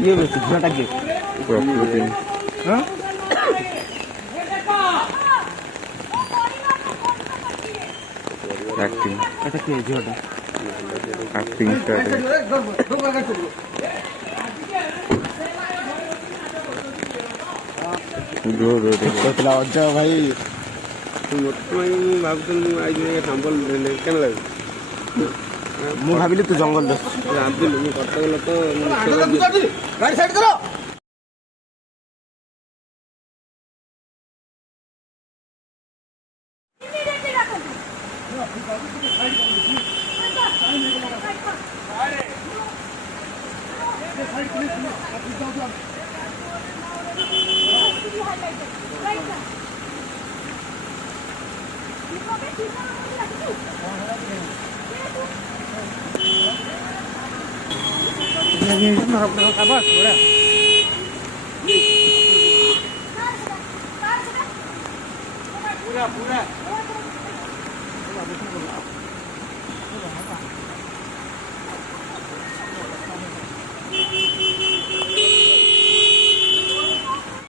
ये झीलटा के प्रकृति हाँ एक्टिंग ऐसा क्या है झीलटा एक्टिंग स्टार्ट दो दो दो कहला अजय भाई ଭାବୁଥିଲି ଆଇଯିବି ସାମ୍ବଲ କେନ୍ ଲାଗେ ମୁଁ ଭାବିଲି ତୁ ଜଙ୍ଗଲ ଦେ ଭାବିଲି ମୁଁ କଟକ ଲୋକ ଗାଡ଼ି ସାଇଡ୍ କର पूरा